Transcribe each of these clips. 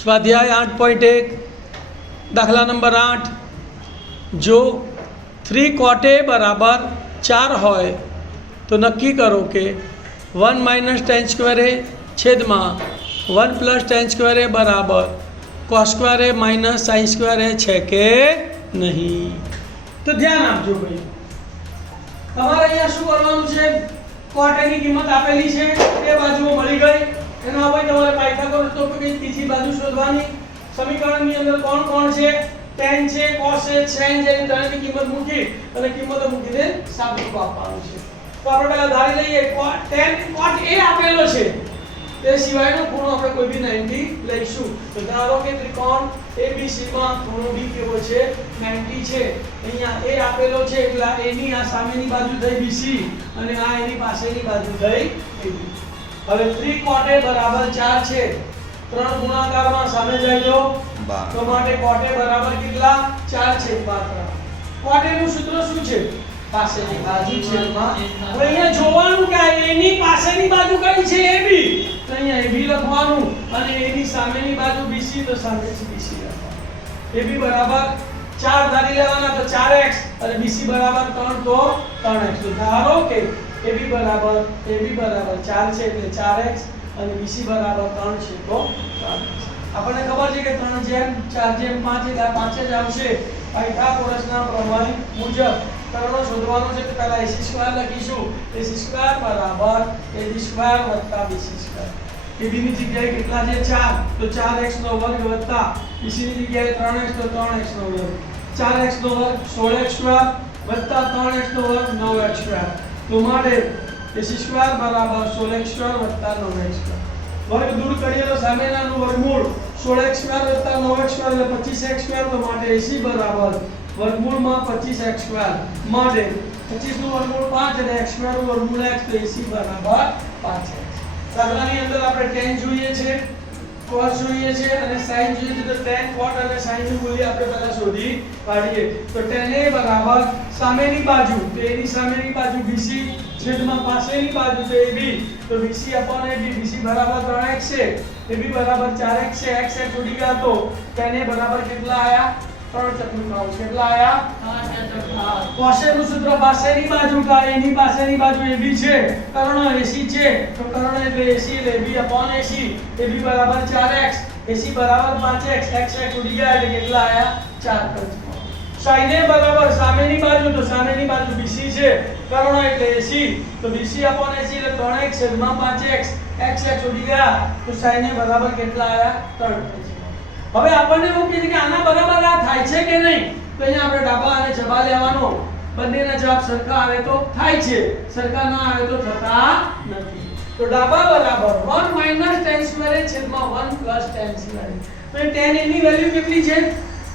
સ્વાધ્યાય 8.1 દાખલા નંબર 8 જો 3/4 બરાબર 4 હોય તો નક્કી કરો કે 1 - tan સ્ક્વેર એ છેદમાં 1 + tan સ્ક્વેર એ બરાબર cos સ્ક્વેર એ - sin સ્ક્વેર એ છે કે નહીં। તો ધ્યાન આપજો ભાઈ, તમારે અહીંયા શું કરવાનું છે, cot a ની કિંમત આપેલી છે, એ બાજુઓ મળી ગઈ, એનો હવે તમારે પાયથાગોરસ તો કે બીજી બાજુ શોધવાની। સમીકરણની અંદર કોણ કોણ છે, tan છે, cos છે, sin છે, એની ત્રણેયની કિંમત મૂકી અને કિંમતો મૂકીને સાબિત આપવાનું છે। તો આપણે પહેલા ધારી લઈએ tan cot a આપેલો છે, તે સિવાયનો ખૂણો આપણે કોઈ બી 90 લઈશું। તો ધારો કે ત્રિકોણ ABC માં ખૂણો B કેવો છે, 90 છે। અહીંયા a આપેલો છે એટલે a ની આ સામેની બાજુ થઈ BC અને આ એની પાસેની બાજુ થઈ AB। હવે 3/4 બરાબર 4 છે, ત્રણ ગુણાકારમાં સામે જાય તો માટે cot a બરાબર કેટલા 4/12। cot a નું સૂત્ર શું છે, પાસેની બાજુ છેદમાં। હવે અહીંયા જોવાનું કે a ની પાસેની બાજુ કઈ છે, AB, તો અહીંયા AB લખવાનું અને a ની સામેની બાજુ BC, તો સામેથી BC લખવાનું। AB બરાબર 4 ધારી લેવાના તો 4x અને BC બરાબર 3 તો 3x। તો ધારો કે AB બરાબર 4 છે એટલે 4x અને BC બરાબર 3 છે તો 3x। આપણને ખબર છે કે 3/4/5 એટલે 5 જ આવશે। પાયથાગોરસના પ્રમેય મુજબ કર્ણ શોધવાનું છે તો પહેલા AC² લખીશું, AC² બરાબર AB² + BC²। AB ની જગ્યાએ કેટલા છે 4, તો 4x નો વર્ગ વત્તા BC ની જગ્યાએ 3x તો 3x નો વર્ગ, 4x નો વર્ગ 16x² વત્તા 3x નો વર્ગ 9x²। તો માટે AC² બરાબર 16x² વત્તા 9x²। વર્ગ દૂર કરીએ તો સામેનાનું વર્ગમૂળ 16x² વત્તા 9x² એટલે 25x²। તો માટે AC બરાબર વર્ગમૂળમાં 25x² માટે 25 નું વર્ગમૂળ 5 અને x² નું વર્ગમૂળ x, તો AC બરાબર 5x। દાખલાની અંદર આપણે tan જોઈએ છે, cos જોઈએ છે અને sin જોઈએ છે। તો tan, cot અને sin નું મૂલ્ય આપણે પહેલા શોધી કાઢીએ। તો tan a બરાબર સામેની બાજુ, તો a ની સામેની બાજુ BC છેદમાં પાસેની બાજુ તો AB, તો BC/AB, BC બરાબર 3x છે, AB બરાબર 4x છે, x ઉડી ગયા તો tan a બરાબર કેટલા આયા 3/4 કેટલા આયા 8/4। cos a નું સૂત્ર પાસેની બાજુ કા a ની પાસેની બાજુ AB છે, કર્ણ AC છે, તો કર્ણ એટલે AC એટલે AB/AC, AB બરાબર 4x, AC બરાબર 5x, x ઉડી ગયા એટલે કેટલા આયા 4/5। sin a બરાબર સામેની બાજુ, તો સામેની બાજુ BC છે, કર્ણ એટલે AC, તો BC/AC એટલે 3x છેદમાં 5x, x ઉડી ગયા તો sin a બરાબર કેટલા આયા 3/5। હવે આપણને એવું કીધું કે આના બરાબર આ થાય છે કે નહીં, તો અહીંયા આપણે ડાબા અને જબા લેવાનો, બંનેના જવાબ સરખા આવે તો થાય છે, સરખા ના આવે તો થતા નથી। તો ડાબા બરાબર 1 - tan સ્ક્વેર એ છેદમાં 1 + tan સ્ક્વેર એ। તો tan a ની વેલ્યુ કેટલી છે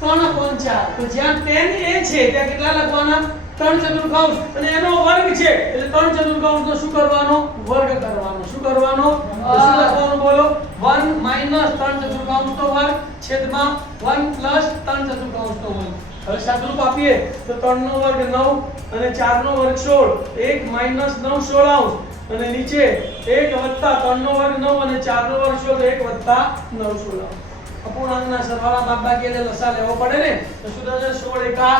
3/4। તો જ્યાં tan a છે ત્યાં કેટલા લખવાના 3/4 અને એનો વર્ગ છે એટલે 3/4 નો શું કરવાનો વર્ગ કરવાનો। શું કરવાનો તો શું લખવાનું બોલો 1 - 3/4 નો વર્ગ છેદમાં 1 + 3/4 નો વર્ગ। હવે સાદુરૂપ આપીએ તો 3 નો વર્ગ 9 અને 4 નો વર્ગ 16, 1 - 9 16 અને નીચે 1 વત્તા 3 નો વર્ગ 9 અને 4 નો વર્ગ 16, 1 વત્તા 9 16। અપૂર્ણાંકના સરવાળા બાદબાકી એટલે લસા લેવો પડે ને, તો શું થશે 16 એકા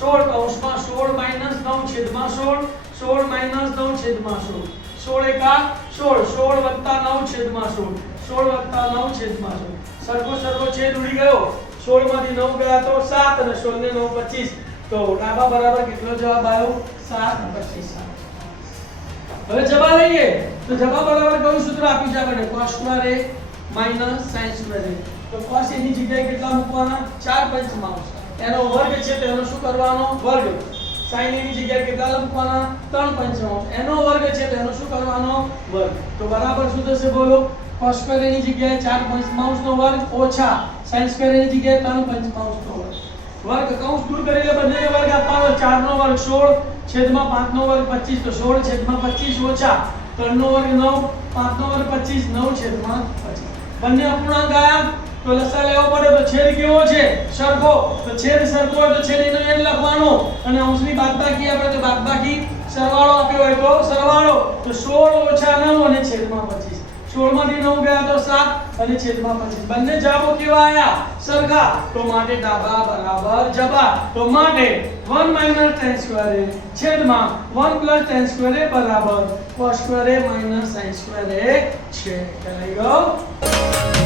16 કૌંસમાં 16 - 9 છેદમાં 16, 16 - 9 છેદમાં 16, 16 એકા 16, 16 વત્તા 9 છેદમાં 16, 16 વત્તા 9 છેદમાં 16। સરખો સરખો છેદ ઉડી ગયો, 16 માંથી 9 ગયા તો 7 અને 16 ને 9 25। તો ડાબા બરાબર કેટલો જવાબ આવ્યો 7/25। હવે જવાબ લઈએ તો જવાબ બરાબર કયું સૂત્ર આપી છે આપણે cos square a - sin square a। તો cos a ની જગ્યાએ કેટલા મૂકવાના 4/5, એનો વર્ગ છે તો એનો શું કરવાનો વર્ગ। sin a ની જગ્યાએ કેટલા મૂકવાના 3/5, એનો વર્ગ છે તો એનો શું કરવાનો વર્ગ। તો બરાબર શું થશે બોલો cos સ્ક્વેર a ની જગ્યાએ 4/5 નો વર્ગ ઓછા sin સ્ક્વેર a ની જગ્યાએ 3/5 નો વર્ગ। વર્ગ કૌંસ દૂર કરી એટલે બંનેને વર્ગ આપવાનો, 4 નો વર્ગ 16 છેદમાં 5 નો વર્ગ 25, તો 16 છેદમાં 25 ઓછા 3 નો વર્ગ 9, 5 નો વર્ગ 25, 9 છેદમાં 25। બંને અપૂર્ણાંક આયા તો લસા લેવો પડે, તો છેદ કેવો છે સરખો, તો છેદ સરખો હોય તો છેદ એનો n લખવાનો અને અંશની બાદબાકી આપણે તો બાદબાકી, સરવાળો આપ્યો હોય તો સરવાળો, તો 16 - 9 અને છેદમાં 25, 16 માંથી 9 ગયા તો 7 અને છેદમાં 25 બંને જવાબો કેવા આયા સરખા તો માટે ડાબા બરાબર જબા તો માટે 1 - tan સ્ક્વેર છેદમાં 1 + tan સ્ક્વેર બરાબર cos સ્ક્વેર - sin સ્ક્વેર છે. ખ્યાલ આવી ગયો.